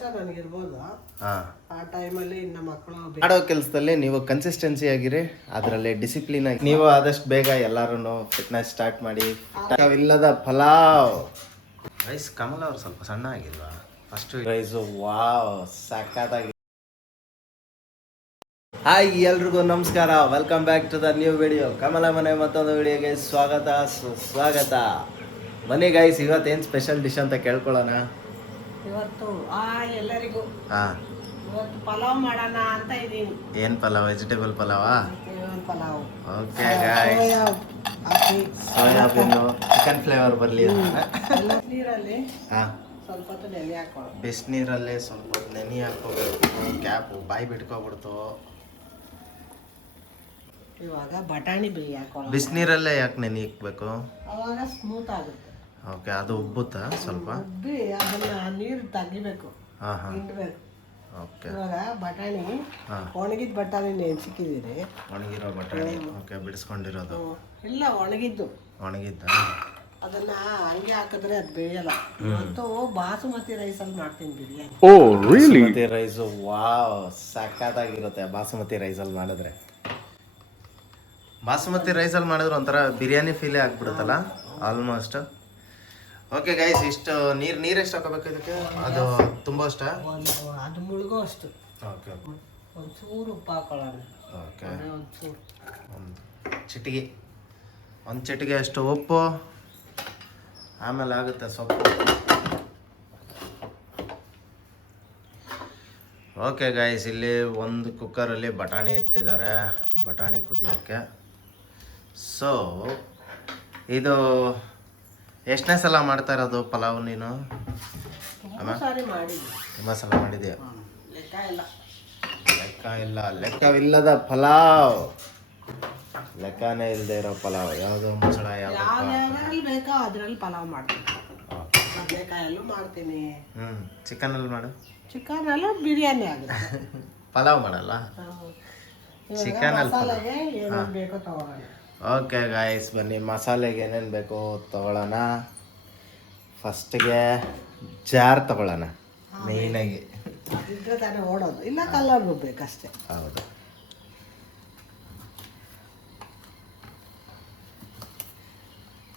ವರ್ಷ ನನಗಿರ್ಬೋದು. ಹಾಂ, ಆ ಟೈಮಲ್ಲಿ ನಮ್ಮ ಮಕ್ಕಳು ಮಾಡೋ ಕೆಲಸದಲ್ಲಿ ನೀವು ಕನ್ಸಿಸ್ಟೆನ್ಸಿ ಆಗಿರಿ, ಅದರಲ್ಲಿ ಡಿಸಿಪ್ಲಿನ್ ಆಗಿ ನೀವು ಆದಷ್ಟು ಬೇಗ ಎಲ್ಲರೂ ಫಿಟ್ನೆಸ್ ಸ್ಟಾರ್ಟ್ ಮಾಡಿ. ಇಲ್ಲದ ಪಲಾವ್ ರೈಸ್. ಕಮಲ ಅವ್ರು ಸ್ವಲ್ಪ ಸಣ್ಣ ಆಗಿಲ್ವಾ ಫಸ್ಟ್ ರೈಸು? ವಾವ್, ಸಕ್ಕತ್ತಾಗಿ. ಹಾಯ್, ಎಲ್ರಿಗೂ ನಮಸ್ಕಾರ. Welcome back to the new video. Kamala ಮನೆ ಮತ್ತೊಂದು ವಿಡಿಯೋಗೆ ಸ್ವಾಗತ, ಸುಸ್ವಾಗತ. ಬನ್ನಿ ಗೈಸ್, ಇವತ್ತೇನು ಸ್ಪೆಷಲ್ ಡಿಶ್ ಅಂತ ಕೇಳ್ಕೊಳ್ಳೋಣ. ಇವತ್ತು ಎಲ್ಲರಿಗೂ ಹಾಂ, ಇವತ್ತು ಪಲಾವ್ ಮಾಡೋಣ ಅಂತ ಇದ್ದೀನಿ. ಏನು ಪಲಾವ್? ವೆಜಿಟೇಬಲ್ ಪಲಾವಾ? Pulao. Okay guys, soybean chicken flavour ಬರಲಿ ಎಲ್ಲ ನೀರಲ್ಲಿ ಹಾಂ, ಸ್ವಲ್ಪ ಹೊತ್ತು ನೆನೆ ಹಾಕೊಳ್ಳೋ. ಬಿಸಿನೀರಲ್ಲೇ ಸ್ವಲ್ಪ ನೆನೆ ಹಾಕೋಬೇಕು. ಕ್ಯಾಪು ಬಾಯಿ ಬಿಟ್ಕೊಬಿಡ್ತು. ಇವಾಗ ಬಟಾಣಿ ಬೇಯಿ ಹಾಕೊಳ್ಳೋ. ಬಿಸಿನೀರಲ್ಲೇ ಯಾಕೆ ನೆನೆ ಇಕ್ಬೇಕು? ಅವಾಗ ಸ್ಮೂತ್ ಆಗುತ್ತೆ. ಓಕೆ, ಅದು ಉಬ್ಬುತ್ತಾ ಸ್ವಲ್ಪ? ಉಬ್ಬಿ ಅದನ್ನ ನೀರು ತೆಗಿಬೇಕು, ಹಾಂ ಹಾಂ, ಹಿಂಡ್ಬೇಕು. ಓಕೆ. ಇವಾಗ ಬಟಾಣಿ ಹಾಂ, ಒಣಗಿದ ಬಟಾಣಿ ನೆನ್ಸಿಕ್ಕಿದ್ದೀರಿ. ಒಣಗಿರೋ ಬಟಾಣಿ. ಓಕೆ, ಬಿಡಿಸ್ಕೊಂಡಿರೋದು. ಇಲ್ಲ, ಒಣಗಿದ್ದು. ಒಣಗಿದ್ದ? ಅದನ್ನ ಹಂಗೆ ಹಾಕಿದ್ರೆ ಅದು ಬೇಯಲ್ಲ. ಮತ್ತು ಬಾಸುಮತಿ ರೈಸಲ್ಲಿ ಮಾಡ್ತೀನಿ ಬಿರಿಯಾನಿ. ಬಾಸುಮತಿ ರೈಸು ವಾವ್, ಸಕ್ಕತ್ತಾಗಿರುತ್ತೆ ಬಾಸುಮತಿ ರೈಸಲ್ಲಿ ಮಾಡಿದ್ರೆ. ಬಾಸುಮತಿ ರೈಸಲ್ಲಿ ಮಾಡಿದ್ರೆ ಒಂಥರ ಬಿರಿಯಾನಿ ಫೀಲೇ ಆಗ್ಬಿಡುತ್ತಲ್ಲ ಆಲ್ಮೋಸ್ಟ್. ಓಕೆ ಗೈಸ್, ಇಷ್ಟು ನೀರೆಷ್ಟು ಹಾಕೋಬೇಕು ಇದಕ್ಕೆ? ಅದು ತುಂಬ ಅಷ್ಟ? ಅದು ಮುಳುಗೋ ಅಷ್ಟು. ಓಕೆ, ಒಂಚೂರು ಉಪ್ಪು ಹಾಕೊಳ್ಳೋಣ. ಓಕೆ, ಒಂಚೂರು, ಒಂದು ಚಿಟಿಗೆ ಅಷ್ಟು ಉಪ್ಪು, ಆಮೇಲೆ ಆಗುತ್ತೆ ಸೊಪ್ಪು. ಓಕೆ ಗೈಸ್, ಇಲ್ಲಿ ಒಂದು ಕುಕ್ಕರಲ್ಲಿ ಬಟಾಣಿ ಇಟ್ಟಿದ್ದಾರೆ, ಬಟಾಣಿ ಕುದಿಯೋಕ್ಕೆ. ಸೊ ಇದು ಎಷ್ಟನೇ ಸಲ ಮಾಡ್ತಾ ಇರೋದು ಪಲಾವ್ ನೀನು? ಸಾರಿ ಮಾಡಿದ್ವಿ. ತುಂಬ ಸಲ ಮಾಡಿದ್ಯಾ? ಲೆಕ್ಕ ಇಲ್ಲ. ಲೆಕ್ಕವಿಲ್ಲದ ಪಲಾವ್, ಲೆಕ್ಕನೇ ಇಲ್ಲದೆ ಇರೋ ಪಲಾವ್. ಯಾವುದು ಮೊಸಳ? ಯಾವ್ದ್ರಲ್ಲಿ ಬೇಕೋ ಅದ್ರಲ್ಲಿ ಪಲಾವ್ ಮಾಡ್ತೀನಿ. ಬದನೆಕಾಯಲ್ಲೂ ಮಾಡ್ತೀನಿ. ಚಿಕನಲ್ಲಿ ಮಾಡು. ಚಿಕನಲ್ಲೂ ಬಿರಿಯಾನಿ ಆಗುತ್ತೆ. ಪಲಾವ್ ಮಾಡಲ್ಲ, ಚಿಕನಲ್ಲಿ ಮಸಾಲೆಗೆ ಏನೇನು ಬೇಕೋ ತಗೊಳ್ಳೋಣ. ಓಕೆ ಗಾಯ್ಸ್, ಬನ್ನಿ ಮಸಾಲೆಗೆ ಏನೇನು ಬೇಕೋ ತೊಗೊಳ್ಳೋಣ. ಫಸ್ಟಿಗೆ ಜಾರ್ ತೊಗೊಳ್ಳೋಣ ಮೇಯ್ನಾಗಿ. ಅದಿದ್ರೆ ತಾನೇ ಓಡೋದು, ಇಲ್ಲ ಕಲ್ಲರ್ ರುಬ್ಬೇಕಷ್ಟೇ. ಹೌದು.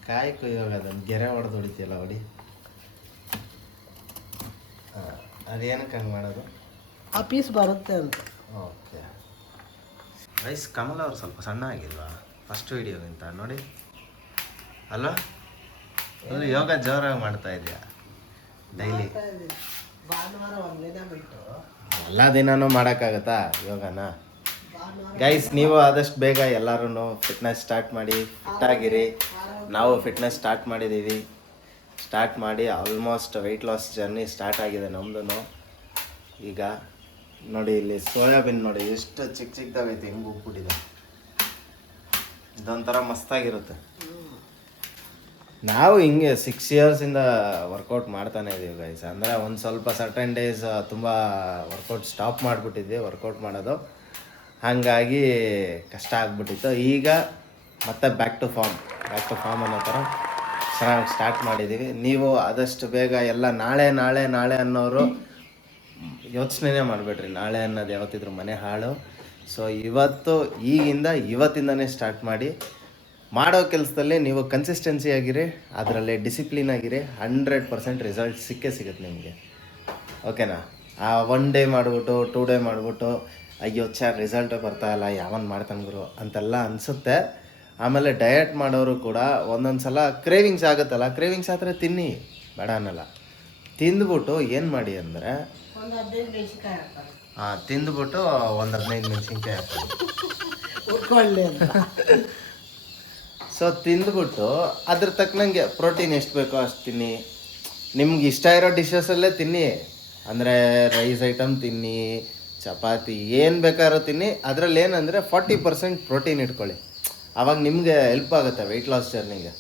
ಕಾಯಿ ಕುಯ್ಯೋಗ ಅದನ್ನು ಗೆರೆ ಹೊಡೆದು ಹೊಡಿತೀಯಲ್ಲ, ಹೊಡಿ. ಹಾಂ, ಅದೇನಕ್ಕೆ ಹಂಗೆ ಮಾಡೋದು? ಆ ಪೀಸ್ ಬರುತ್ತೆ ಅಂತ. Okay rice. ಕಮಲ ಅವ್ರು ಸ್ವಲ್ಪ ಸಣ್ಣ ಆಗಿಲ್ವಾ ಫಸ್ಟ್ ವಿಡಿಯೋಗಿಂತ? ನೋಡಿ ಅಲ್ವಾ? ಅಲ್ಲಿ ಯೋಗ ಜೋರಾಗಿ ಮಾಡ್ತಾ ಇದೆಯಾ ಡೈಲಿ? ಭಾನುವಾರ ಒಂದಿನ ಬಿಟ್ಟು ಎಲ್ಲ ದಿನನೂ ಮಾಡೋಕ್ಕಾಗತ್ತಾ ಯೋಗನ? ಗೈಸ್, ನೀವು ಆದಷ್ಟು ಬೇಗ ಎಲ್ಲರೂ ಫಿಟ್ನೆಸ್ ಸ್ಟಾರ್ಟ್ ಮಾಡಿ, ಫಿಟ್ಟಾಗಿರಿ. ನಾವು ಫಿಟ್ನೆಸ್ ಸ್ಟಾರ್ಟ್ ಮಾಡಿದ್ದೀವಿ. ಸ್ಟಾರ್ಟ್ ಮಾಡಿ almost weight loss journey start ಆಗಿದೆ ನಮ್ಮದು. ಈಗ ನೋಡಿ, ಇಲ್ಲಿ ಸೋಯಾಬೀನ್ ನೋಡಿ ಎಷ್ಟು ಚಿಕ್ಕದಾಗೈತೆ, ಹೆಂಗೆ ಉಪ್ಪಿಟ್ಟಿದೆ. ಇದೊಂಥರ ಮಸ್ತಾಗಿರುತ್ತೆ. ನಾವು ಹಿಂಗೆ 6 ಇಯರ್ಸಿಂದ ವರ್ಕೌಟ್ ಮಾಡ್ತಾನೆ ಇದ್ದೀವಿ ಗೈಸ್. ಅಂದರೆ ಒಂದು ಸ್ವಲ್ಪ ಸರ್ಟನ್ ಡೇಸ್ ತುಂಬ ವರ್ಕೌಟ್ ಸ್ಟಾಪ್ ಮಾಡಿಬಿಟ್ಟಿದ್ವಿ, ವರ್ಕೌಟ್ ಮಾಡೋದು. ಹಾಗಾಗಿ ಕಷ್ಟ ಆಗ್ಬಿಟ್ಟಿತ್ತು. ಈಗ ಮತ್ತೆ ಬ್ಯಾಕ್ ಟು ಫಾರ್ಮ್ ಅನ್ನೋ ಥರ ಚೆನ್ನಾಗಿ ಸ್ಟಾರ್ಟ್ ಮಾಡಿದ್ದೀವಿ. ನೀವು ಆದಷ್ಟು ಬೇಗ ಎಲ್ಲ ನಾಳೆ ಅನ್ನೋರು ಯೋಚನೆ ಮಾಡಬೇಡ್ರಿ. ನಾಳೆ ಅನ್ನೋದು ಯಾವತ್ತಿದ್ರು ಮನೆ ಹಾಳು. ಸೊ ಇವತ್ತಿಂದನೇ ಸ್ಟಾರ್ಟ್ ಮಾಡಿ. ಮಾಡೋ ಕೆಲಸದಲ್ಲಿ ನೀವು ಕನ್ಸಿಸ್ಟೆನ್ಸಿ ಆಗಿರಿ, ಅದರಲ್ಲಿ ಡಿಸಿಪ್ಲಿನ್ ಆಗಿರಿ. 100% ರಿಸಲ್ಟ್ ಸಿಗುತ್ತೆ ನಿಮಗೆ. ಓಕೆನಾ? 1 ಡೇ ಮಾಡಿಬಿಟ್ಟು 2 ಡೇ ಮಾಡಿಬಿಟ್ಟು ಅಯ್ಯೋ ರಿಸಲ್ಟೇ ಬರ್ತಾಯಿಲ್ಲ, ಯಾವನ್ ಮಾಡ್ತಾನೆ ಗುರು ಅಂತೆಲ್ಲ ಅನಿಸುತ್ತೆ. ಆಮೇಲೆ ಡಯಟ್ ಮಾಡೋರು ಕೂಡ ಒಂದೊಂದು ಸಲ ಕ್ರೇವಿಂಗ್ಸ್ ಆಗುತ್ತಲ್ಲ, ಕ್ರೇವಿಂಗ್ಸ್ ಆದರೆ ತಿನ್ನಿ, ಬೇಡ ಅನ್ನಲ್ಲ. ತಿಂದ್ಬಿಟ್ಟು ಏನು ಮಾಡಿ ಅಂದರೆ, ತಿಂದ್ಬಿಟ್ಟು ಒಂದು 15 ಮೆಣಸಿನ್ಕಾಯಿ ಹಾಕ್ಕೊಳ್ಳಿ. ಸೊ ತಿಂದ್ಬಿಟ್ಟು ಅದ್ರ ತಕ್ಕನಂಗೆ ಪ್ರೋಟೀನ್ ಎಷ್ಟು ಬೇಕೋ ಅಷ್ಟು ತಿನ್ನಿ. ನಿಮ್ಗೆ ಇಷ್ಟ ಇರೋ ಡಿಶಸಲ್ಲೇ ತಿನ್ನಿ. ಅಂದರೆ ರೈಸ್ ಐಟಮ್ ತಿನ್ನಿ, ಚಪಾತಿ ಏನು ಬೇಕಾದ್ರೂ ತಿನ್ನಿ. ಅದರಲ್ಲಿ ಏನಂದರೆ 40% ಪ್ರೋಟೀನ್ ಇಟ್ಕೊಳ್ಳಿ. ಆವಾಗ ನಿಮಗೆ ಹೆಲ್ಪ್ ಆಗುತ್ತೆ ವೆಯ್ಟ್ ಲಾಸ್ ಜರ್ನಿಗೆ,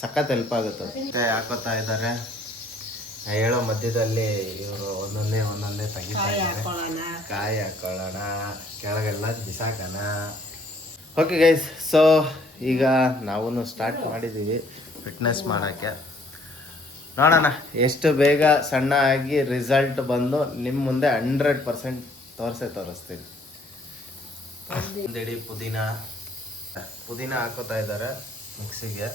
ಸಖತ್ ಹೆಲ್ಪ್ ಆಗುತ್ತೆ. ಹಾಕೋತಾ ಇದ್ದಾರೆ. ಹೇಳೋ ಮಧ್ಯದಲ್ಲಿ ಇವರು ಒಂದೊಂದೇ ತೆಗಿತಾ ಇದ್ದಾರೆ. ಕಾಯಿ ಹಾಕೊಳ್ಳೋಣ, ಕೆಳಗೆಲ್ಲ ಬಿಸಾಕೋಣ. ಓಕೆ ಗೈಸ್, ಸೊ ಈಗ ನಾವು ಸ್ಟಾರ್ಟ್ ಮಾಡಿದ್ದೀವಿ ಫಿಟ್ನೆಸ್ ಮಾಡೋಕ್ಕೆ. ನೋಡೋಣ ಎಷ್ಟು ಬೇಗ ಸಣ್ಣ ಆಗಿ ರಿಸಲ್ಟ್ ಬಂದು ನಿಮ್ಮ ಮುಂದೆ 100% ತೋರಿಸ್ತೀನಿ. ಒಂದಿಡಿ ಪುದೀನ ಹಾಕೋತಾ ಇದ್ದಾರೆ ಮಿಕ್ಸಿಗೆ.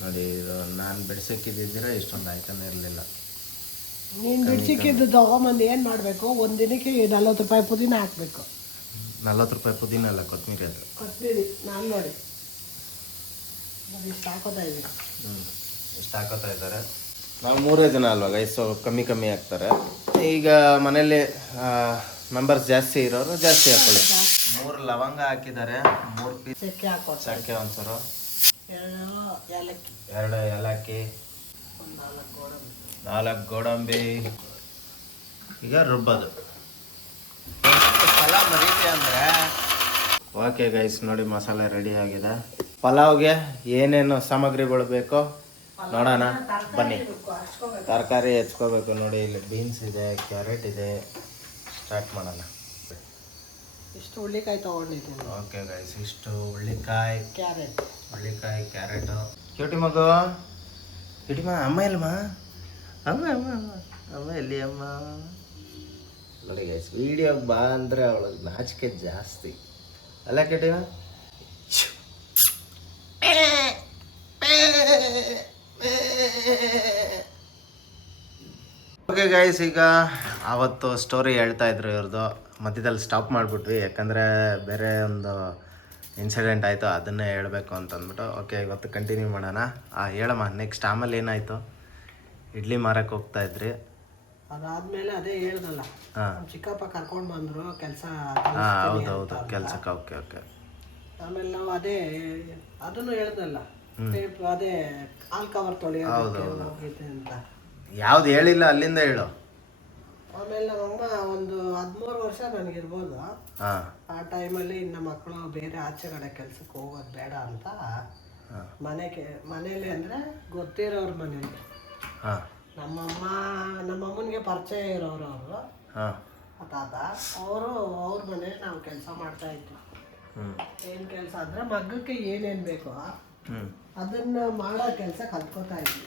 ನೋಡಿ ಇದು ನಾನು ಬಿಡಿಸೋಕ್ಕಿದ್ದಿದ್ರೆ ಇಷ್ಟೊಂದು ಆಯ್ತಾನೆ ಇರಲಿಲ್ಲ. ನೀನು ಬಿಡಿಸಿಕ್ಕಿದ್ದು ತಗೊಂಬಂದು ಏನು ಮಾಡಬೇಕು, ಒಂದು ದಿನಕ್ಕೆ 40 ರೂಪಾಯಿ ಪುದೀನ ಹಾಕಬೇಕು. 40 ರೂಪಾಯಿ ಪುದೀನ ಅಲ್ಲ, ಕೊತ್ತಂಬರಿ. ಅದು ಕೊತ್ತಂಬರಿ ನಾನು ನೋಡಿ ಇಷ್ಟು ಹಾಕೋತಾ ಇದ್ದೀನಿ. ಇಷ್ಟು ಹಾಕೋತಾ ಇದ್ದಾರೆ. ನಾವು 3 ಜನ ಅಲ್ವಾ ಗೈಸ್, ಸೊ ಕಮ್ಮಿ ಹಾಕ್ತಾರೆ. ಈಗ ಮನೇಲಿ ಮೆಂಬರ್ಸ್ ಜಾಸ್ತಿ ಇರೋರು ಜಾಸ್ತಿ ಹಾಕೊಳ್ಳಿ. 3 ಲವಂಗ ಹಾಕಿದ್ದಾರೆ, 3 ಪೀಸ್ ಚಕ್ಕೆ ಹಾಕೋದು, ಚಕ್ಕೆ ಒಂದ್ಸರು, 2 ಏಲಕ್ಕಿ, 4 ಗೋಡಂಬಿ. ಈಗ ರುಬ್ಬೋದು. ಪಲಾವ್ ಮರೀತಿ ಅಂದರೆ ಓಕೆ ಗೈಸ್, ನೋಡಿ ಮಸಾಲೆ ರೆಡಿ ಆಗಿದೆ. ಪಲಾವ್ಗೆ ಏನೇನು ಸಾಮಗ್ರಿಗಳು ಬೇಕೋ ನೋಡೋಣ ಬನ್ನಿ. ತರಕಾರಿ ಹೆಚ್ಕೋಬೇಕು. ನೋಡಿ ಇಲ್ಲಿ ಬೀನ್ಸ್ ಇದೆ, ಕ್ಯಾರೆಟ್ ಇದೆ. ಸ್ಟಾರ್ಟ್ ಮಾಡೋಣ. ಇಷ್ಟು ಹುಳ್ಳಿಕಾಯಿ ತೊಗೊಂಡಿದ್ದೀನಿ. ಓಕೆ ಗೈಸ್, ಇಷ್ಟು ಹುಳ್ಳಿಕಾಯಿ, ಕ್ಯಾರೆಟು. ಕ್ಯೂಟಿ ಮಗು, ಅಮ್ಮ ಇಲ್ಲಮ್ಮ, ಅಮ್ಮ ಎಲ್ಲಿ ಅಮ್ಮ? ನೋಡಿ ಗೈಸ್, ವಿಡಿಯೋಗೆ ಬಾ ಅಂದರೆ ಅವಳಿಗೆ ನಾಚಿಕೆ ಜಾಸ್ತಿ ಅಲ್ಲ ಕ್ಯೂಟಿಮ? ಓಕೆ ಗೈಸ್, ಈಗ ಆವತ್ತು ಸ್ಟೋರಿ ಹೇಳ್ತಾ ಇದ್ರು ಇವ್ರದ್ದು, ಮಧ್ಯದಲ್ಲಿ ಸ್ಟಾಪ್ ಮಾಡಿಬಿಟ್ವಿ ಯಾಕಂದರೆ ಬೇರೆ ಒಂದು ಇನ್ಸಿಡೆಂಟ್ ಆಯಿತು, ಅದನ್ನೇ ಹೇಳಬೇಕು ಅಂತಂದ್ಬಿಟ್ಟು. ಓಕೆ, ಇವತ್ತು ಕಂಟಿನ್ಯೂ ಮಾಡೋಣ. ಹೇಳಮ್ಮ ನೆಕ್ಸ್ಟ್. ಆಮೇಲೆ ಏನಾಯಿತು? ಇಡ್ಲಿ ಮಾರಕ್ಕೆ ಹೋಗ್ತಾ ಇದ್ರಿ. ಅದಾದ್ಮೇಲೆ ಅದೇ ಹೇಳ್ದಲ್ಲ, ಚಿಕ್ಕಪ್ಪ ಕರ್ಕೊಂಡು ಬಂದರು ಕೆಲಸ. ಹೌದೌದು, ಕೆಲ್ಸಕ್ಕೆ. ಓಕೆ. ಆಮೇಲೆ ನಾವು ಅದನ್ನು ಹೇಳ್ದಲ್ಲ, ಅದೇ ಹಾಲ್ ಕವರ್ ತೊಳೆಯೋದು ಹೋಗಿದ್ದೆ ಅಂತ. ಯಾವ್ದು ಹೇಳಿಲ್ಲ, ಅಲ್ಲಿಂದ ಹೇಳು. ಆಮೇಲೆ ನಮ್ಮಮ್ಮ ಒಂದು 13 ವರ್ಷ ನನಗಿರ್ಬೋದು. ಆ ಟೈಮಲ್ಲಿ ನಮ್ಮ ಮಕ್ಕಳು ಬೇರೆ ಆಚೆ ಕಡೆ ಕೆಲ್ಸಕ್ಕೆ ಹೋಗೋದು ಬೇಡ ಅಂತ ಮನೇಲಿ ಅಂದರೆ ಗೊತ್ತಿರೋರ ಮನೇಲಿ ನಮ್ಮಮ್ಮನಿಗೆ ಪರಿಚಯ ಇರೋರು ಅವರು ತಾತ, ಅವ್ರ ಮನೇಲಿ ನಾವು ಕೆಲಸ ಮಾಡ್ತಾ ಇದ್ವಿ. ಏನು ಕೆಲಸ ಅಂದರೆ ಮಗಕ್ಕೆ ಏನೇನು ಬೇಕೋ ಅದನ್ನು ಮಾಡೋ ಕೆಲಸ ಕಲ್ತ್ಕೊತಾ ಇದ್ವಿ.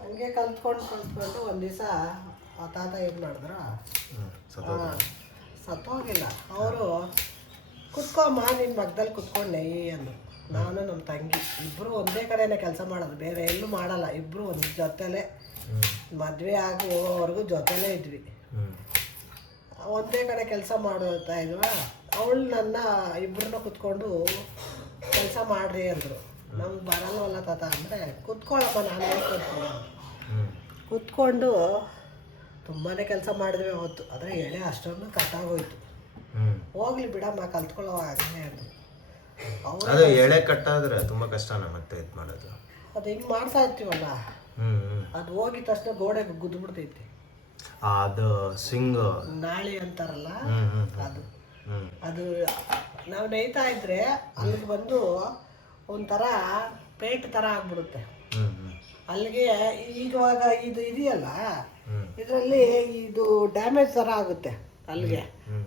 ಹಂಗೆ ಕಲ್ತ್ಕೊಂಡು ಒಂದು ದಿವಸ ಆ ತಾತ ಏನು ಮಾಡಿದ್ರು, ಸತ್ತೋಗಿಲ್ಲ. ಅವರು ಕುತ್ಕೊಮ್ಮ, ನಿನ್ನ ಮಗದಲ್ಲಿ ಕುತ್ಕೊಂಡು ನೈ ಅಂದರು. ನಾನು ನಮ್ಮ ತಂಗಿ ಇಬ್ಬರು ಒಂದೇ ಕಡೆನೇ ಕೆಲಸ ಮಾಡೋದು, ಬೇರೆ ಎಲ್ಲೂ ಮಾಡಲ್ಲ. ಇಬ್ಬರು ಒಂದು ಜೊತೆಲೇ ಮದುವೆ ಆಗಿ ಹೋಗೋವರೆಗೂ ಜೊತೆಲೇ ಇದ್ವಿ. ಒಂದೇ ಕಡೆ ಕೆಲಸ ಮಾಡ್ತಾ ಇದ್ವ. ಅವಳು ನನ್ನ ಇಬ್ಬರನ್ನ ಕುತ್ಕೊಂಡು ಕೆಲಸ ಮಾಡ್ರಿ ಅಂದರು. ನಮ್ಗೆ ಬರಲ್ವಲ್ಲ ತಾತ ಅಂದರೆ, ಕುತ್ಕೊಳ್ಳಪ್ಪ ನಾನು ಹೇಳ್ಕೊಡ್ತೀನಿ. ಕುತ್ಕೊಂಡು ತುಂಬಾ ಕೆಲಸ ಮಾಡಿದ್ವಿ ಅವತ್ತು. ಆದರೆ ಎಳೆ ಅಷ್ಟೊಂದು ಕಟ್ಟಾಗೋಯ್ತು. ಹೋಗ್ಲಿ ಬಿಡಮ್ಮ, ಕಲ್ತ್ಕೊಳ್ಳೋ ಆಗಲೇ ಅಂದರು. ಅದು ಎಳೆ ಕಟ್ಟಾದ್ರೆ ತುಂಬ ಕಷ್ಟನ ಮತ್ತೆ ಇದು ಮಾಡೋದು. ಅದು ಹಿಂಗೆ ಮಾಡ್ತಾ ಇರ್ತೀವಲ್ಲ, ಅದು ಹೋಗಿದ ತಕ್ಷಣ ಗೋಡೆಗೆ ಗುದ್ದುಬಿಡ್ತೈತಿ. ಅದು ಸಿಂಗು ನಾಳಿ ಅಂತಾರಲ್ಲ, ಅದು ನಾವು ನೇಯ್ತಾ ಇದ್ರೆ ಅಲ್ಲಿಗೆ ಬಂದು ಒಂಥರ ಪೇಂಟ್ ಥರ ಆಗ್ಬಿಡುತ್ತೆ. ಅಲ್ಲಿಗೆ ಈಗವಾಗ ಇದು ಇದೆಯಲ್ಲ, ಇದರಲ್ಲಿ ಇದು ಡ್ಯಾಮೇಜ್ ಥರ ಆಗುತ್ತೆ ಅಲ್ಲಿಗೆ.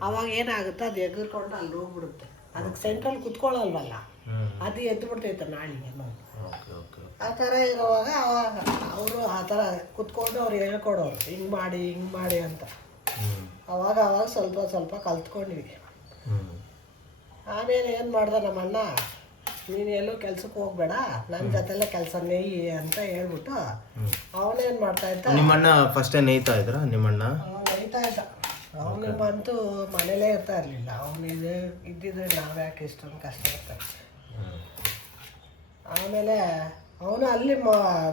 ಅವಾಗ ಏನಾಗುತ್ತೆ, ಅದು ಎಗರ್ಕೊಂಡು ಅಲ್ಲಿ ಹೋಗ್ಬಿಡುತ್ತೆ. ಅದಕ್ಕೆ ಸೆಂಟ್ರಲ್ಲಿ ಕುತ್ಕೊಳ್ಳಲ್ವಲ್ಲ, ಅದು ಎದ್ದು ಬಿಡ್ತೈತೆ ನಾಳಿಗೆ. ಆ ಥರ ಇರುವಾಗ ಅವರು ಆ ಥರ ಕುತ್ಕೊಂಡು ಅವ್ರು ಹೇಳ್ಕೊಡೋರು, ಹಿಂಗೆ ಮಾಡಿ ಅಂತ. ಅವಾಗ ಸ್ವಲ್ಪ ಕಲ್ತ್ಕೊಂಡ್ವಿ. ಆಮೇಲೆ ಏನು ಮಾಡ್ದೆ ನಮ್ಮಣ್ಣ, ನೀನು ಎಲ್ಲೂ ಕೆಲ್ಸಕ್ಕೆ ಹೋಗ್ಬೇಡ, ನನ್ನ ಜೊತೆಲ್ಲೇ ಕೆಲಸ ನೇಯಿ ಅಂತ ಹೇಳ್ಬಿಟ್ಟು ಅವನೇನು ಮಾಡ್ತಾ ಇದ್ದ. ನಿಮ್ಮಣ್ಣ ಫಸ್ಟೇ ನೇಯ್ತಾ ಇದ್ರ? ನಿಮ್ಮಣ್ಣ ನೇಯ್ತಾ ಇದ್ದ. ಅವನು ಬಂತು ಮನೇಲೇ ಇರ್ತಾ ಇರಲಿಲ್ಲ. ಅವನು ಇದ್ದಿದ್ರೆ ನಾವು ಯಾಕೆ ಇಷ್ಟೊಂದು ಕಷ್ಟ ಇರ್ತಾರೆ. ಆಮೇಲೆ ಅವನು ಅಲ್ಲಿ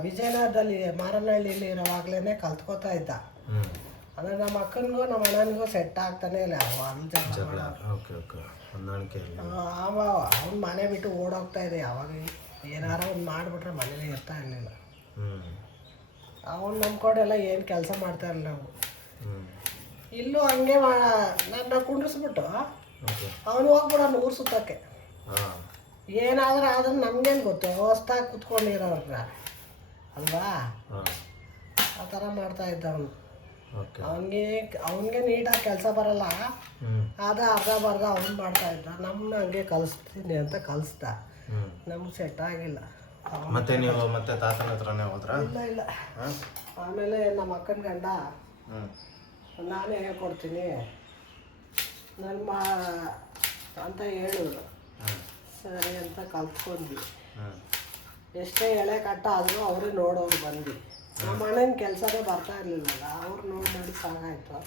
ವಿಜಯನಗರದಲ್ಲಿ ಮಾರನಹಳ್ಳಿಲಿ ಇರೋವಾಗಲೇ ಕಲ್ತ್ಕೋತಾ ಇದ್ದ. ಅಂದರೆ ನಮ್ಮ ಅಕ್ಕನಿಗೂ ನಮ್ಮ ಅಣ್ಣನಿಗೂ ಸೆಟ್ ಆಗ್ತಾನೆ ಇಲ್ಲ. ಅವ್ನು ಮನೆ ಬಿಟ್ಟು ಓಡೋಗ್ತಾ ಇದೆ. ಯಾವಾಗ ಏನಾರ ಒಂದು ಮಾಡಿಬಿಟ್ರೆ ಮನೇಲೇ ಇರ್ತಾ ಇರಲಿಲ್ಲ. ಅವನು ನಂಬ್ಕೊಂಡೆಲ್ಲ ಏನು ಕೆಲಸ ಮಾಡ್ತಾ ಇರಲಿಲ್ಲ ನಾವು. ಇಲ್ಲೂ ಹಂಗೆ ನನ್ನ ಕುಂಡ್ರಿಸ್ಬಿಟ್ಟು ಅವನು ಹೋಗ್ಬಿಡೋನು ಊರು ಸುತ್ತಕ್ಕೆ. ಏನಾದರೂ ಆದ್ರೆ ನಮ್ಗೇನು ಗೊತ್ತು, ಹೊಸ್ದಾಗಿ ಕುತ್ಕೊಂಡಿರೋರ್ಗ ಅಲ್ವಾ? ಆ ಥರ ಮಾಡ್ತಾ ಇದ್ದ ಅವನು. ಅವನಿಗೆ ನೀಟಾಗಿ ಕೆಲಸ ಬರಲ್ಲ, ಅರ್ಧ ಬರ್ಧ ಅವ್ನು ಮಾಡ್ತಾ ಇದ್ದ. ನಮ್ಮನ್ನ ಹಂಗೆ ಕಲಿಸ್ತೀನಿ ಅಂತ ಕಲಿಸ್ದ. ನಮ್ಗೆ ಸೆಟ್ ಆಗಿಲ್ಲ. ಮತ್ತೆ ನೀವು ಮತ್ತೆ ತಾತನ ಹತ್ರನೇ ಹೋದ್ರಾ? ಇಲ್ಲ ಹಾಂ. ಆಮೇಲೆ ನಮ್ಮ ಅಕ್ಕನ ಗಂಡ ಹ್ಞೂ. ನಾನೇ ಹೇಳ್ಕೊಡ್ತೀನಿ ನನ್ನ ಅಂತ ಹೇಳಿದ್ರು. ಸರಿ ಅಂತ ಕಲ್ತ್ಕೊಂಡ್ವಿ. ಎಷ್ಟೇ ಎಳೆ ಕಟ್ಟ ಆದರೂ ಅವರೇ ನೋಡೋರು ಬಂದು. ನಮ್ಮ ಅಣ್ಣನ ಕೆಲಸನೇ ಬರ್ತಾ ಇರಲಿಲ್ಲಲ್ಲ, ಅವ್ರು ನೋಡಿ ಸಾಕಾಯ್ತು.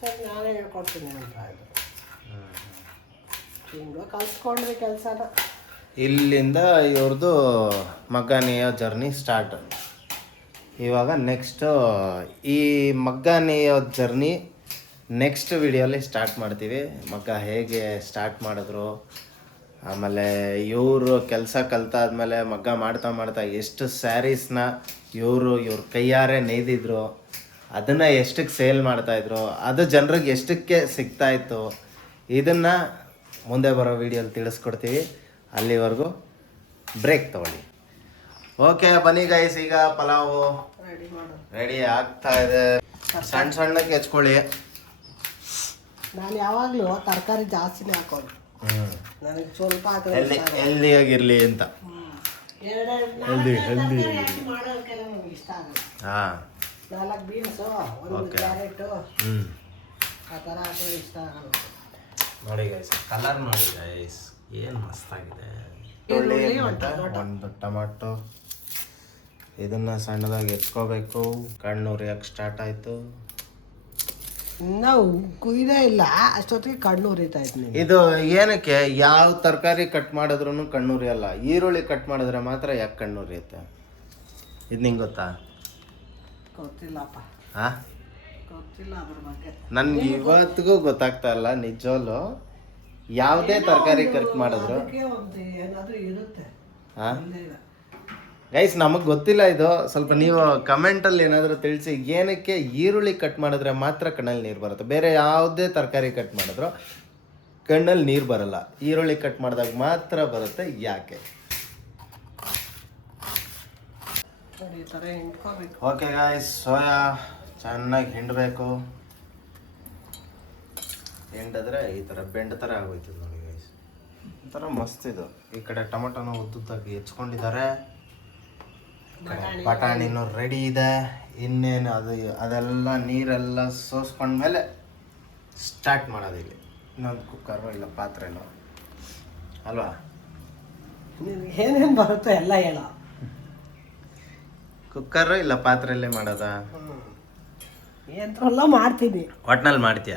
ಸರಿ ನಾನೇ ಹೇಳ್ಕೊಡ್ತೀನಿ ಅಂತ ಇದ್ರು. ಹಿಂಗೆ ಕಲ್ತ್ಕೊಂಡ್ವಿ ಕೆಲಸನ. ಇಲ್ಲಿಂದ ಇವ್ರದ್ದು ಮಗ್ಗಾನಿಯ ಜರ್ನಿ ಸ್ಟಾರ್ಟ್. ಇವಾಗ ನೆಕ್ಸ್ಟು ಈ ಮಗ್ಗಾನಿಯ ಜರ್ನಿ ನೆಕ್ಸ್ಟ್ ವಿಡಿಯೋಲಿ ಸ್ಟಾರ್ಟ್ ಮಾಡ್ತೀವಿ. ಮಗ್ಗ ಹೇಗೆ ಸ್ಟಾರ್ಟ್ ಮಾಡಿದ್ರು, ಆಮೇಲೆ ಇವರು ಕೆಲಸ ಕಲ್ತಾದ್ಮೇಲೆ ಮಗ್ಗ ಮಾಡ್ತಾ ಮಾಡ್ತಾ ಎಷ್ಟು ಸ್ಯಾರೀಸ್ನ ಇವ್ರ ಕೈಯಾರೆ ನೇಯ್ದಿದ್ರು, ಅದನ್ನು ಎಷ್ಟಕ್ಕೆ ಸೇಲ್ ಮಾಡ್ತಾಯಿದ್ರು, ಅದು ಜನರಿಗೆ ಎಷ್ಟಕ್ಕೆ ಸಿಗ್ತಾಯಿತ್ತು, ಇದನ್ನು ಮುಂದೆ ಬರೋ ವಿಡಿಯೋಲಿ ತಿಳಿಸ್ಕೊಡ್ತೀವಿ. ಅಲ್ಲಿವರೆಗೂ ಬ್ರೇಕ್ ತಗೊಳ್ಳಿ. ಓಕೆ ಬನ್ನಿ ಗೈಸ್, ಈಗ ಪಲಾವು ರೆಡಿ ಮಾಡೋದು ರೆಡಿ ಆಗ್ತಾ ಇದೆ. ಸಣ್ಣ ಸಣ್ಣಕ್ಕೆ ಹೆಚ್ಕೊಳ್ಳಿ. ನಾನು ಯಾವಾಗಲೂ ತರಕಾರಿ ಜಾಸ್ತಿನೇ ಹಾಕೋದು. ನನಗೆ ಸ್ವಲ್ಪ ಹೆಲ್ದಿಯಾಗಿರಲಿ ಅಂತ. ಮಾಡೋದಕ್ಕೆಲ್ಲ ನನಗೆ ಇಷ್ಟ ಆಗಲ್ಲ. ಹಾಂ. 4 ಬೀನ್ಸು, 1 ಕ್ಯಾರೆಟು ಆ ಥರ ಹಾಕೋದು ಇಷ್ಟ ಆಗಲ್ಲ. ನೋಡಿ ಗೈಸ್, ಕಲರ್ ನೋಡಿ ಗೈಸ್, ಏನು ಮಸ್ತಾಗಿದೆ. ಒಂದು ಟೊಮಾಟೊ, ಇದನ್ನ ಸಣ್ಣದಾಗಿ ಹೆಚ್ಕೋಬೇಕು. ಕಣ್ಣು ಉರಿಯೋಕೆ ಸ್ಟಾರ್ಟ್ ಆಯಿತು. ನಾವು ಕುಯ್ದೇ ಇಲ್ಲ, ಅಷ್ಟೊತ್ತಿಗೆ ಕಣ್ಣು ಉರಿತಾ ಇತ್ತು. ಇದು ಏನಕ್ಕೆ ಯಾವ ತರಕಾರಿ ಕಟ್ ಮಾಡಿದ್ರು ಕಣ್ಣು ಉರಿಯಲ್ಲ, ಈರುಳ್ಳಿ ಕಟ್ ಮಾಡಿದ್ರೆ ಮಾತ್ರ ಯಾಕೆ ಕಣ್ಣು ಉರಿಯುತ್ತೆ? ಇದು ನಿಂಗೆ ಗೊತ್ತಾ? ಗೊತ್ತಿಲ್ಲಪ್ಪ. ಹಾಂ, ಗೊತ್ತಿಲ್ಲ ಅದ್ರ ಬಗ್ಗೆ. ನನ್ಗೆ ಇವತ್ತಿಗೂ ಗೊತ್ತಾಗ್ತಾ ಇಲ್ಲ ನಿಜವಲ್ಲೂ. ಯಾವುದೇ ತರಕಾರಿ ಕಟ್ ಮಾಡಿದ್ರು ಏನಾದರೂ ಇರುತ್ತೆ. ಹಾಂ ಗೈಸ್, ನಮಗೆ ಗೊತ್ತಿಲ್ಲ ಇದು. ಸ್ವಲ್ಪ ನೀವು ಕಮೆಂಟಲ್ಲಿ ಏನಾದರೂ ತಿಳಿಸಿ, ಏನಕ್ಕೆ ಈರುಳ್ಳಿ ಕಟ್ ಮಾಡಿದ್ರೆ ಮಾತ್ರ ಕಣ್ಣಲ್ಲಿ ನೀರು ಬರುತ್ತೆ, ಬೇರೆ ಯಾವುದೇ ತರಕಾರಿ ಕಟ್ ಮಾಡಿದ್ರು ಕಣ್ಣಲ್ಲಿ ನೀರು ಬರಲ್ಲ, ಈರುಳ್ಳಿ ಕಟ್ ಮಾಡಿದಾಗ ಮಾತ್ರ ಬರುತ್ತೆ, ಯಾಕೆ? ಓಕೆ ಗಾಯ್ಸ್, ಸೋಯಾ ಚೆನ್ನಾಗಿ ಹಿಂಡಬೇಕು. ಹಿಂಡಿದ್ರೆ ಈ ಥರ ಬೆಂಡ್ ಥರ ಆಗೋಯ್ತದೆ ನೋಡಿ ಗೈಸ್. ಒಂಥರ ಮಸ್ತ್ ಇದು. ಈ ಕಡೆ ಟೊಮೊಟೊನ ಉದ್ದುದ್ದಾಗಿ ಹೆಚ್ಕೊಂಡಿದ್ದಾರೆ, ಬಟಾಣಿನೂ ರೆಡಿ ಇದೆ. ಇನ್ನೇನು ಅದೆಲ್ಲ ನೀರೆಲ್ಲ ಸೋಸ್ಕೊಂಡ್ಮೇಲೆ ಸ್ಟಾರ್ಟ್ ಮಾಡೋದು. ಇಲ್ಲಿ ಇನ್ನೊಂದು ಕುಕ್ಕರು ಇಲ್ಲ ಪಾತ್ರೆನೋ ಅಲ್ವಾ? ಏನೇನು ಬರುತ್ತೆ ಎಲ್ಲ ಹೇಳ. ಕುಕ್ಕರು ಇಲ್ಲ ಪಾತ್ರೆಯಲ್ಲೇ ಮಾಡೋದಾ? ಎಂತೆಲ್ಲ ಮಾಡ್ತೀನಿ, ಒಟ್ನಲ್ಲಿ ಮಾಡ್ತೀಯ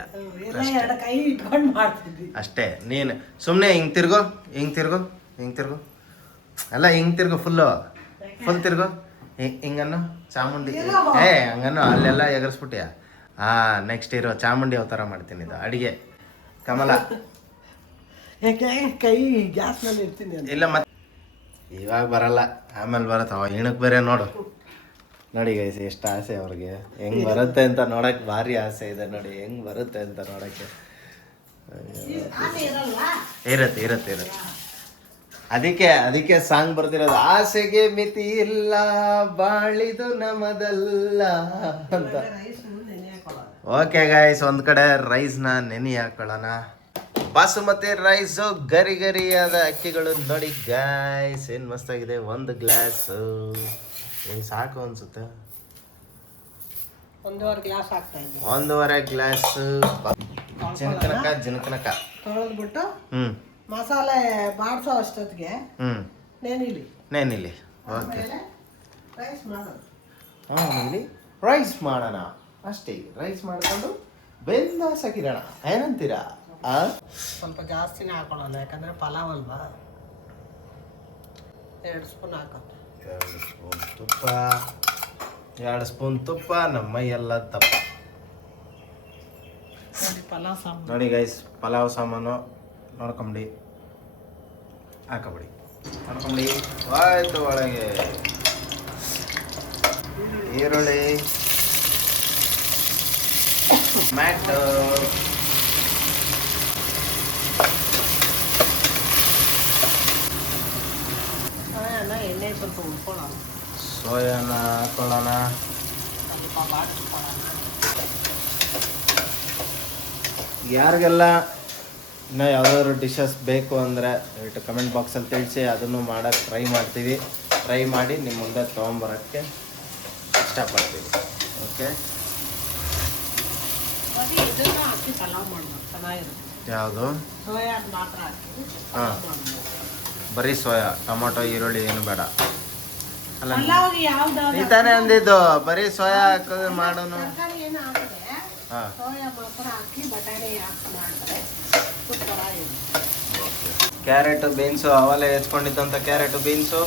ಕೈ ಇಟ್ಕೊಂಡು ಮಾಡ್ತೀನಿ ಅಷ್ಟೇ. ನೀನು ಸುಮ್ಮನೆ ಹಿಂಗೆ ತಿರ್ಗೋ, ಅಲ್ಲ ಹಿಂಗೆ ತಿರ್ಗೋ, ಫುಲ್ ತಿರ್ಗೋ, ಹಿಂಗನ್ನು ಚಾಮುಂಡಿ. ಹಂಗನ್ನು ಅಲ್ಲೆಲ್ಲ ಎಗರ್ಸ್ಬಿಟ್ಟಿಯ. ನೆಕ್ಸ್ಟ್ ಇರೋ ಚಾಮುಂಡಿ ಅವತಾರ ಮಾಡ್ತೀನಿ. ಇದು ಅಡಿಗೆ ಕಮಲ. ಯಾಕೆ ಕೈ ಗ್ಯಾಸ್ ಮೇಲೆ ಇರ್ತೀನಿ ಇಲ್ಲ ಮತ್ತೆ ಇವಾಗ ಬರಲ್ಲ, ಆಮೇಲೆ ಬರತ್ತ. ಇಣಕ್ಕೆ ಬೇರೆ ನೋಡು. ನೋಡಿ ಗೈಸ್, ಎಷ್ಟು ಆಸೆ ಅವ್ರಿಗೆ, ಹೆಂಗ್ ಬರುತ್ತೆ ಅಂತ ನೋಡಕ್ ಭಾರಿ ಆಸೆ ಇದೆ. ನೋಡಿ ಹೆಂಗ್ ಬರುತ್ತೆ ಅಂತ ನೋಡಕ್ಕೆ. ಇರತ್ತೆ. ಅದಕ್ಕೆ ಸಾಂಗ್ ಬರ್ತಿರೋದು, ಆಸೆಗೆ ಮಿತಿ ಇಲ್ಲ ಬಾಳಿದು ನಮದಲ್ಲ ಅಂತ. ಓಕೆ ಗೈಸ್, ಒಂದ್ ಕಡೆ ರೈಸ್ನ ನೆನೆ ಹಾಕೊಳ್ಳೋಣ. ಬಾಸುಮತಿ ರೈಸು, ಗರಿಯಾದ ಅಕ್ಕಿಗಳು ನೋಡಿ ಗೈಸ್, ಏನು ಮಸ್ತಾಗಿದೆ. 1 ಗ್ಲಾಸು ಸಾಕು ಅನ್ಸುತ್ತೆ. 1.5 ಗ್ಲಾಸ್ ಹಾಕ್ತಾ ಇದ್ದೀನಿ. 1.5 ಗ್ಲಾಸ್ ಜಿನಕನಕ ತೊಳೆದ್ಬಿಟ್ಟು ಮಸಾಲೆ ಬಾಡಿಸೋ ಅಷ್ಟೊತ್ತಿಗೆ ನೆನಿಲಿ. ಓಕೆ, ರೈಸ್ ಮಾಡೋದು. ಇಲ್ಲಿ ರೈಸ್ ಮಾಡೋಣ ಅಷ್ಟೇ. ರೈಸ್ ಮಾಡ್ಕೊಂಡು ಬೆಂದಾಸಕಿರೋಣ, ಏನಂತೀರಾ? ಸ್ವಲ್ಪ ಜಾಸ್ತಿನೇ ಹಾಕೊಳ್ಳೋಣ, ಯಾಕಂದ್ರೆ ಪಲಾವ್ ಅಲ್ವಾ. 2 ಸ್ಪೂನ್ ಹಾಕೋದು. 2 ಸ್ಪೂನ್ ತುಪ್ಪ, ನಮ್ಮ ಎಲ್ಲ ತಪ್ಪ. ಪಲಾವ್ ಸಾಮಾನು ನೋಡಿ ಗೈಸ್, ಪಲಾವ್ ಸಾಮಾನು ನೋಡ್ಕೊಂಬಿಡಿ, ಹಾಕಬಿಡಿ. ಆಯ್ತು. ಒಳಗೆ ಈರುಳ್ಳಿ, ಟೊಮ್ಯಾಟೊ, ಎಣ್ಣೆ ಸ್ವಲ್ಪ ಉಳ್ಕೊಳ್ಳೋಣ. ಸೋಯಾನ ಹಾಕೊಳ್ಳೋಣ. ಯಾರಿಗೆಲ್ಲ ಇನ್ನೂ ಯಾವ್ದಾದ್ರು ಡಿಶಸ್ ಬೇಕು ಅಂದರೆ ದಯವಿಟ್ಟು ಕಮೆಂಟ್ ಬಾಕ್ಸಲ್ಲಿ ತಿಳಿಸಿ, ಅದನ್ನು ಮಾಡೋಕ್ಕೆ ಟ್ರೈ ಮಾಡ್ತೀವಿ. ಟ್ರೈ ಮಾಡಿ ನಿಮ್ಮ ಮುಂದೆ ತೊಗೊಂಬರೋಕ್ಕೆ ಇಷ್ಟಪಡ್ತೀವಿ. ಓಕೆ, ಇದನ್ನು ಹಾಕಿ ಪಲಾವ್ ಮಾಡ್ಬೇಕು, ಚೆನ್ನಾಗಿರುತ್ತೆ. ಯಾವುದು? ಸೋಯಾ ಮಾತ್ರ ಹಾಕಿ ಹಾಂ, ಬರೀ ಸೋಯಾ, ಟೊಮೊಟೊ ಈರುಳ್ಳಿ ಏನು ಬೇಡ ಅಲ್ಲ? ಪಲಾವ್ಗೆ ಯಾವ್ದು ಈ ತಾನೇ ಅಂದಿದ್ದು ಬರೀ ಸೋಯಾ ಹಾಕೋದು ಮಾಡೋನು. ತರಕಾರಿ ಏನು ಹಾಕಿದ್ರೆ ಹಾಂ, ಸೋಯಾ ಮಾತ್ರ ಹಾಕಿ ಬಟಾಣಿ ಹಾಕಿ ಮಾಡಿದ್ರೆ ಸೂಪರ್ ಆಗಿರುತ್ತೆ. ಕ್ಯಾರೆಟು ಬೀನ್ಸು ಅವೆಲ್ಲ ಹೆಚ್ಕೊಂಡಿದ್ದಂಥ ಕ್ಯಾರೆಟು ಬೀನ್ಸು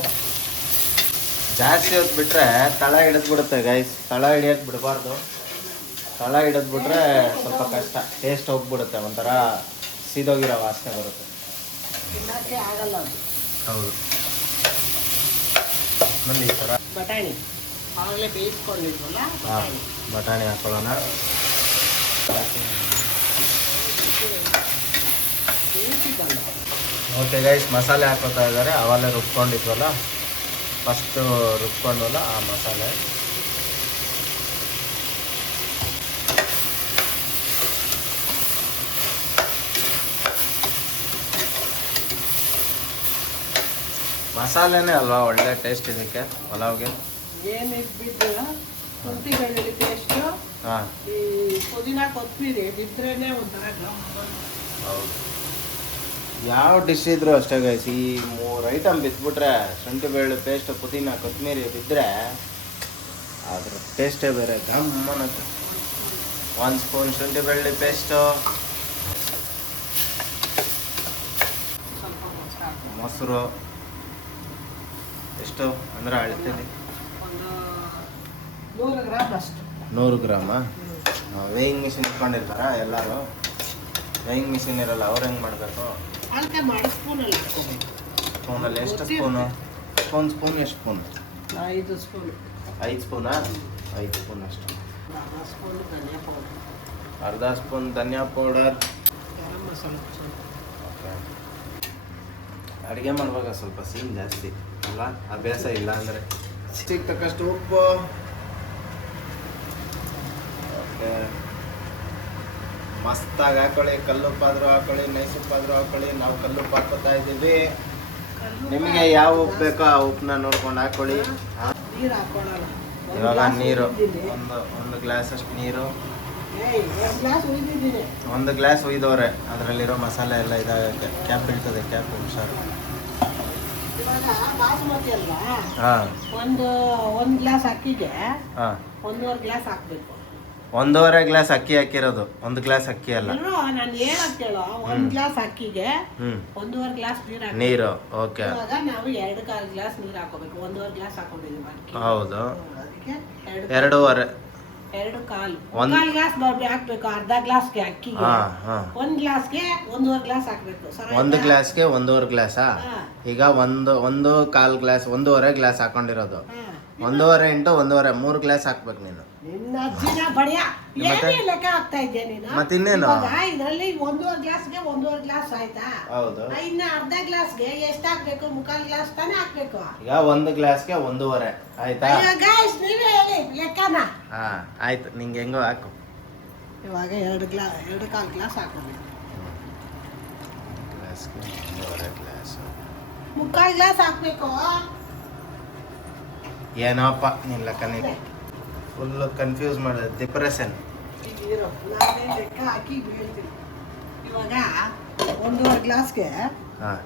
ಜಾಸ್ತಿ ಹೊತ್ತು ಬಿಟ್ಟರೆ ತಳ ಹಿಡಿದ್ಬಿಡುತ್ತೆ ಗೈಸ್. ತಳ ಹಿಡಿಯೋಕ್ಕೆ ಬಿಡಬಾರ್ದು. ತಳ ಹಿಡಿದ್ಬಿಟ್ರೆ ಸ್ವಲ್ಪ ಕಷ್ಟ, ಟೇಸ್ಟ್ ಹೋಗ್ಬಿಡುತ್ತೆ, ಒಂಥರ ಸೀದೋಗಿರೋ ವಾಸನೆ ಬರುತ್ತೆ, ತಿನ್ನೋಕ್ಕೆ ಆಗಲ್ಲ ಅದು. ಹೌದು. ಆಮೇಲೆ ಈ ಥರ ಬಟಾಣಿ ಆವಾಗಲೇ ಬೇಯಿಸ್ಕೊಂಡಿದ್ವಲ್ಲ, ಹಾಂ, ಬಟಾಣಿ ಹಾಕೊಳ್ಳೋಣ. ಬೇಯಿಸಿದ್ದಲ್ಲ. ಓಕೆ ಗೈಸ್, ಮಸಾಲೆ ಹಾಕೋತಾ ಇದ್ದಾರೆ. ಅವೆಲ್ಲ ರುಬ್ಕೊಂಡಿದ್ವಲ್ಲ, ಫಸ್ಟು ರುಬ್ಕೊಂಡವಲ್ಲ ಆ ಮಸಾಲೆ. ಮಸಾಲೆನೇ ಅಲ್ವಾ ಒಳ್ಳೆ ಟೇಸ್ಟ್ ಇದಕ್ಕೆ ಪಲಾವ್ಗೆ. ಏನು ಇದ್ಬಿಟ್ಟು ಶುಂಠಿ ಬೆಳ್ಳುಳ್ಳಿ ಪೇಸ್ಟು, ಹಾಂ, ಈ ಪುದೀನ ಕೊತ್ತಂಬರಿ ಬಿದ್ರೇನೆ ಒಂಥರ ಹೌದು. ಯಾವ ಡಿಶ್ ಇದ್ರೂ ಅಷ್ಟೇ ಗೈಸ್, ಈ 3 ಐಟಮ್ ಬಿದ್ದುಬಿಟ್ರೆ, ಶುಂಠಿ ಬೆಳ್ಳುಳ್ಳಿ ಪೇಸ್ಟ್, ಪುದೀನ ಕೊತ್ತಂಬರಿ ಬಿದ್ದರೆ ಅದ್ರ ಟೇಸ್ಟೇ ಬೇರೆ, ಗಮ್ಮನಕ್ಕೆ. 1 ಸ್ಪೂನ್ ಶುಂಠಿ ಬೆಳ್ಳುಳ್ಳಿ ಪೇಸ್ಟು, ಸ್ವಲ್ಪ ಮೊಸರು, ಎಷ್ಟು ಅಂದರೆ ಅಳ್ತೀನಿ, ಒಂದು 100 ಗ್ರಾಮ್ ಅಷ್ಟು. 100 ಗ್ರಾಮಾ? ವೇಯಿಂಗ್ ಮಿಷಿನ್ ಇಟ್ಕೊಂಡಿರ್ತಾರ ಎಲ್ಲರೂ? ವೇಯಿಂಗ್ ಮಿಷಿನ್ ಇರಲ್ಲ, ಅವ್ರು ಹೆಂಗೆ ಮಾಡಬೇಕು? ಅಳತೆ ಮಾಡಿ ಸ್ಪೂನಲ್ಲಿ ಹಾಕ್ಕೋಬೇಕು. ಸ್ಪೂನಲ್ಲಿ ಎಷ್ಟು ಸ್ಪೂನು? ಸ್ಪೂನ್ ಎಷ್ಟು ಸ್ಪೂನ್? 5 ಸ್ಪೂನ್. 5 ಸ್ಪೂನಾ? 5 ಸ್ಪೂನ್ ಅಷ್ಟು. ಅರ್ಧ ಸ್ಪೂನ್ ಧನಿಯಾ ಪೌಡರ್, ಅರ್ಧ ಸ್ಪೂನ್ ಧನಿಯಾ ಪೌಡರ್. ಗರಂ ಮಸಾಲ ಸ್ವಲ್ಪ. ಓಕೆ, ಅಡುಗೆ ಮಾಡುವಾಗ ಸ್ವಲ್ಪ ಸೀನ್ ಜಾಸ್ತಿ ಅಲ್ಲ, ಅಭ್ಯಾಸ ಇಲ್ಲ ಅಂದರೆ. ಚಿಕ್ಕ ತಕ್ಕಷ್ಟು ಉಪ್ಪು. ಓಕೆ, ಮಸ್ತಾಗಿ ಹಾಕೊಳ್ಳಿ. ಕಲ್ಲುಪ್ಪಾದರೂ ಹಾಕೊಳ್ಳಿ, ನೈಸುಪ್ಪಾದರೂ ಹಾಕೊಳ್ಳಿ. ನಾವು ಕಲ್ಲುಪ್ಪು ಹಾಕೋತಾ ಇದ್ದೀವಿ. ನಿಮಗೆ ಯಾವ ಉಪ್ಪು ಬೇಕೋ ಆ ಉಪ್ಪನ್ನ ನೋಡ್ಕೊಂಡು ಹಾಕೊಳ್ಳಿ. ನೀರು ಹಾಕೊಳ್ಳೋಣ. ಇವಾಗ ನೀರು ಒಂದು ಗ್ಲಾಸ್ ಅಷ್ಟು ನೀರು, 1 ಗ್ಲಾಸ್ ಉಳಿದಿದ್ದೀನಿ. 1 ಗ್ಲಾಸ್ ಒಯ್ದವ್ರೆ. ಅದರಲ್ಲಿರೋ ಮಸಾಲೆ ಎಲ್ಲ ಇದಾಗಕ್ಕೆ ಕ್ಯಾಪ್ ಬೀಳ್ತದೆ, ಕ್ಯಾಪ್ ಹುಷಾರು. ಇವಾಗ ಬಾಸುಮತಿ ಅಲ್ಲ, ಹಾಂ, ಒಂದು ಗ್ಲಾಸ್ ಅಕ್ಕಿಗೆ ಹಾಂ, 1.5 ಗ್ಲಾಸ್ ಹಾಕ್ಬೇಕು. 1.5 ಗ್ಲಾಸ್ ಅಕ್ಕಿ ಹಾಕಿರೋದು, 1 ಗ್ಲಾಸ್ ಅಕ್ಕಿ ಅಲ್ಲ. ನಾನು ಹೇಳಕ್ ಕೇಳೋ, 1 ಗ್ಲಾಸ್ ಅಕ್ಕಿಗೆ 1.5 ಗ್ಲಾಸ್ ನೀರು ಹಾಕಿ. ನೀರು. ಓಕೆ, ಇವಾಗ ನಾವು 2.25 ಗ್ಲಾಸ್ ನೀರು ಹಾಕೋಬೇಕು. 1.5 ಗ್ಲಾಸ್ ಹಾಕೊಂಡಿದ್ದೀವಿ ಅಕ್ಕಿ. ಹೌದು, ಅದಕ್ಕೆ 2.5 2.25 1 ಗ್ಲಾಸ್ ಹಾಕ್ಬೇಕು. ಅರ್ಧ ಗ್ಲಾಸ್ಗೆ ಅಕ್ಕಿಗೆ ಹಾಂ, ಹಾಂ, 1 ಗ್ಲಾಸ್ಗೆ 1.5 ಗ್ಲಾಸ್ ಹಾಕ್ಬೇಕು. 1 ಗ್ಲಾಸ್ಗೆ 1.5 ಗ್ಲಾಸಾ? ಹಾ. ಈಗ ಒಂದು ಕಾಲು ಗ್ಲಾಸ್, 1.5 ಗ್ಲಾಸ್ ಹಾಕೊಂಡಿರೋದು. ಹಾ. 1.5 ಇಂಟು 1.5 3 ಗ್ಲಾಸ್ ಹಾಕ್ಬೇಕು ನೀನು. ನಿನ್ನ ಅಜ್ಜಿನ ಬಡಿಯ ಏನೇ ಲೆಕ್ಕ ಹಾಕ್ತಾ ಇದ್ಯಾ ನೀನು? ಮತ್ತಿನ್ನೇನು? ಇದರಲ್ಲಿ 1.5 ಗ್ಲಾಸ್ಗೆ 1.5 ಗ್ಲಾಸ್ ಆಯ್ತಾ? ಹೌದು. ಇನ್ನ ಅರ್ಧ ಗ್ಲಾಸ್ಗೆ ಎಷ್ಟು ಹಾಕ್ಬೇಕು? 3/4 ಗ್ಲಾಸ್ ತಾನೇ ಹಾಕ್ಬೇಕು. ಈಗ 1 ಗ್ಲಾಸ್ಗೆ 1.5 ಆಯ್ತಾ? ಗಾಯ್ಸ್ ನೀವೇ ಹೇಳಿ ಲೆಕ್ಕನ. ಹಾ, ಆಯ್ತು, ನಿಂಗೆ ಹೆಂಗೋ ಹಾಕು. ಇವಾಗ 2.25 ಗ್ಲಾಸ್ ಹಾಕೋಬೇಕು. ಗ್ಲಾಸ್ಗೆ 1.5 ಗ್ಲಾಸ್ 3/4 ಗ್ಲಾಸ್ ಹಾಕ್ಬೇಕು. ಏನೋಪ್ಪ ನಿನ್ನ ಲೆಕ್ಕ, ನೀನು ಫುಲ್ಲು ಕನ್ಫ್ಯೂಸ್ ಮಾಡಿದೆ. ಡಿಪ್ರೆಷನ್. ಇರೋ ನಾನೇ ಲೆಕ್ಕ ಹಾಕಿ ಬೀಳ್ತೀನಿ. ಇವಾಗ 1.5 ಗ್ಲಾಸ್ಗೆ, ಹಾಂ,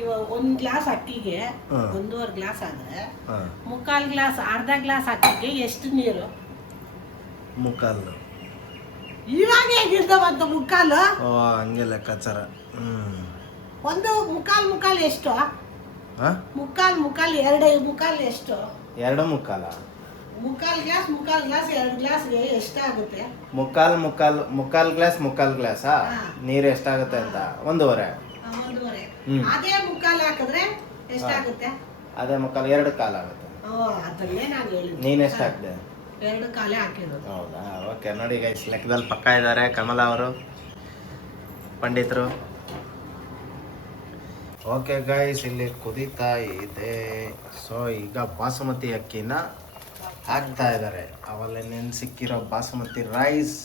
ಇವಾಗ 1 ಗ್ಲಾಸ್ ಅಕ್ಕಿಗೆ 1.5 ಗ್ಲಾಸ್ ಆದ್ರೆ 3/4 ಗ್ಲಾಸ್, ಅರ್ಧ ಗ್ಲಾಸ್ ಅಕ್ಕಿಗೆ ಎಷ್ಟು ನೀರು? 3/4. ಇವಾಗ ಹೇಗಿರ್ತಾವಂತ 3/4? ಓ, ಹಂಗೆ ಲೆಕ್ಕಾಚಾರ. ಒಂದು 3/4 ಎಷ್ಟು? ಹಾಂ, 3/4 2 ಎಷ್ಟು? 2.25. 3/4 ಗ್ಲಾಸ್ 3/4 ಗ್ಲಾಸ್ 2 ಗ್ಲಾಸ್ಗೆ ಎಷ್ಟಾಗುತ್ತೆ? 3/4 ಗ್ಲಾಸ್ 3/4 ಗ್ಲಾಸಾ? ಹಾ. ನೀರು ಎಷ್ಟಾಗುತ್ತೆ ಅಂತ? 1.5. 1.5. ಅದೇ 3/4 ಹಾಕಿದ್ರೆ ಎಷ್ಟಾಗುತ್ತೆ? ಅದೇ 3/4 2/4 ಆಗುತ್ತೆ. ಅದನ್ನೇ ನಾನು ಹೇಳಿದ್ದು. ನೀನು ಎಷ್ಟು ಹಾಕಿದೆ? 2/4 ಹಾಕಿರೋದು. ಹೌದಾ? ಓಕೆ, ನೋಡಿ ಗೈಸ್, ಲೆಕ್ಕದಲ್ಲಿ ಪಕ್ಕ ಇದ್ದಾರೆ ಕಮಲಾ ಅವರು, ಪಂಡಿತರು. ಓಕೆ ಗೈಸ್, ಇಲ್ಲಿ ಕುದೀತಾ ಇದೆ. ಸೊ ಈಗ ಬಾಸುಮತಿ ಅಕ್ಕಿನ ಹಾಕ್ತಾ ಇದ್ದಾರೆ. ಅವಲ್ಲೇ ನೆನೆಸಿಕ್ಕಿರೋ ಬಾಸುಮತಿ ರೈಸ್.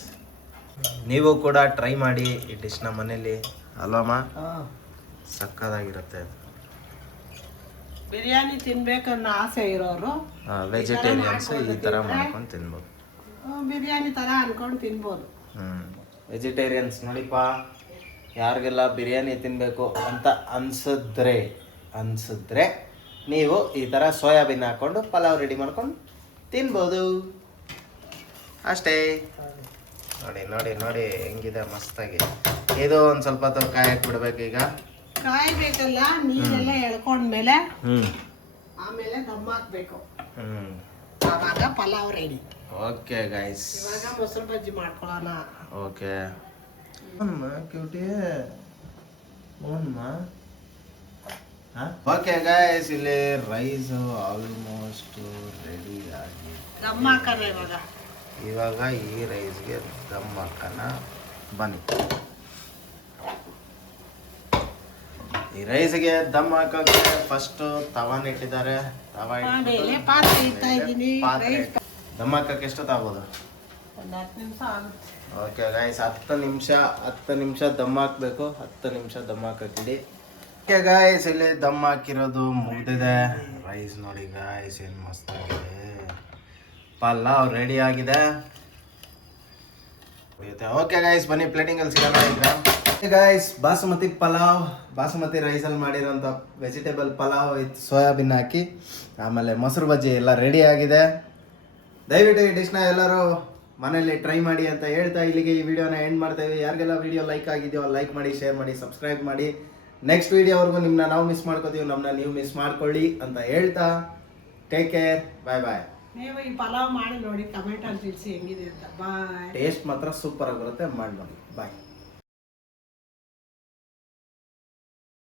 ನೀವು ಕೂಡ ಟ್ರೈ ಮಾಡಿ ಈ ಡಿಶ್ನ ಮನೇಲಿ, ಅಲ್ವಮ್ಮ? ಸಕ್ಕದಾಗಿರುತ್ತೆ. ಬಿರಿಯಾನಿ ತಿನ್ಬೇಕನ್ನೋ ಆಸೆ ಇರೋರು ವೆಜಿಟೇರಿಯನ್ಸ್ ಈ ಥರ ಮಾಡ್ಕೊಂಡು ತಿನ್ಬೋದು. ಬಿರಿಯಾನಿ ಥರ ಅನ್ಕೊಂಡು ತಿನ್ಬೋದು. ವೆಜಿಟೇರಿಯನ್ಸ್ ನೋಡಿಪ್ಪ, ಯಾರಿಗೆಲ್ಲ ಬಿರಿಯಾನಿ ತಿನ್ನಬೇಕು ಅಂತ ಅನ್ಸಿದ್ರೆ ನೀವು ಈ ಥರ ಸೋಯಾಬೀನ್ ಹಾಕ್ಕೊಂಡು ಪಲಾವ್ ರೆಡಿ ಮಾಡ್ಕೊಂಡು ತಿನ್ಬೋದು ಅಷ್ಟೇ. ನೋಡಿ ನೋಡಿ ನೋಡಿ ಹೆಂಗಿದೆ ಮಸ್ತಾಗಿ. ಇದು ಒಂದು ಸ್ವಲ್ಪ ಹೊತ್ತು ಕಾಯಕ್ಕೆ ಬಿಡ್ಬೇಕು. ಈಗ ಕಾಯ್ಬೇಕಲ್ಲ, ನೀರೆಲ್ಲ ಎಳ್ಕೊಂಡ್ಮೇಲೆ ಆಮೇಲೆ ದಮ್ ಹಾಕ್ಬೇಕು. ಆವಾಗ ಪಲಾವ್ ರೆಡಿ. ಓಕೆ ಗೈಸ್, ಇವಾಗ ಮೊಸರು ಬಜ್ಜಿ ಮಾಡ್ಕೊಳ್ಳೋಣ. ಓಕೆ ಕ್ಯೂಟಿ ಓಕೆ ಗೈಸ್, ಇಲ್ಲಿ ರೈಸ್ ಆಲ್ಮೋಸ್ಟ್ ರೆಡಿ ಆಗಿದೆ. ದಮ್ ಹಾಕೋಣ ಇವಾಗ ಈ ರೈಸ್ಗೆ ದಮ್ ಹಾಕೋಣ ಬನ್ನಿ. ಈ ರೈಸ್ಗೆ ದಮ್ ಹಾಕೋಕೆ ಫಸ್ಟ್ ತವಾನ ಇಟ್ಟಿದ್ದಾರೆ. ಪಾತ್ರೆ ಇಡ್ತಾ ಇದ್ದೀನಿ. ದಮ್ ಹಾಕಕ್ಕೆ ಎಷ್ಟು ತಾಗೋದು? ಒಂದು 10 ನಿಮಿಷ ಆಗುತ್ತೆ. ಓಕೆ ಗೈಸ್, 10 ನಿಮಿಷ ದಮ್ ಹಾಕಬೇಕು. 10 ನಿಮಿಷ ದಮ್ ಹಾಕಿಡಿ. ಓಕೆ ಗೈಸ್, ಇಲ್ಲಿ ದಮ್ ಹಾಕಿರೋದು ಮುಗ್ದಿದೆ. ರೈಸ್ ನೋಡಿ ಗೈಸ್ ಏನು ಮಸ್ತಾಗಿದೆ. ಪಲಾವ್ ರೆಡಿ ಆಗಿದೆ. ಓಕೆ ಗೈಸ್, ಬನ್ನಿ ಪ್ಲೇಟಿಂಗಲ್ಲಿ ಸಿಗೋಣ. ಈಗ ಗೈಸ್, ಬಾಸುಮತಿ ರೈಸಲ್ಲಿ ಮಾಡಿರೋಂಥ ವೆಜಿಟೇಬಲ್ ಪಲಾವ್ ವಿತ್ ಸೋಯಾಬೀನ್ ಹಾಕಿ ಆಮೇಲೆ ಮೊಸರು ಬಜ್ಜಿ ಎಲ್ಲ ರೆಡಿ ಆಗಿದೆ. ದಯವಿಟ್ಟು ಈ ಡಿಶ್ನ ಎಲ್ಲರೂ ಮನೇಲಿ ಟ್ರೈ ಮಾಡಿ ಅಂತ ಹೇಳ್ತಾ ಇಲ್ಲಿಗೆ ಈ ವಿಡಿಯೋನ ಎಂಡ್ ಮಾಡ್ತೇವೆ. ಯಾರಿಗೆಲ್ಲ ವಿಡಿಯೋ ಲೈಕ್ ಆಗಿದೆಯೋ ಲೈಕ್ ಮಾಡಿ, ಶೇರ್ ಮಾಡಿ, ಸಬ್ಸ್ಕ್ರೈಬ್ ಮಾಡಿ. ನೆಕ್ಸ್ಟ್ ವಿಡಿಯೋವರೆಗೂ ನಿಮ್ಮನ್ನ ನಾವು ಮಿಸ್ ಮಾಡ್ಕೋತೀವಿ, ನಮ್ಮನ್ನ ನೀವು ಮಿಸ್ ಮಾಡ್ಕೊಳ್ಳಿ ಅಂತ ಹೇಳ್ತಾ ಟೇಕ್ ಕೇರ್, ಬಾಯ್ ಬಾಯ್. ನೀವು ಈ ಪಲಾವ್ ಮಾಡಿ ನೋಡಿ, ಕಮೆಂಟ್ ಅಲ್ಲಿ ತಿಳಿಸಿ ಹೆಂಗಿದೆ ಅಂತ. ಬಾಯ್. ಟೇಸ್ಟ್ ಮಾತ್ರ ಸೂಪರ್ ಆಗಿರುತ್ತೆ, ಮಾಡಿ ನೋಡಿ. ಬಾಯ್.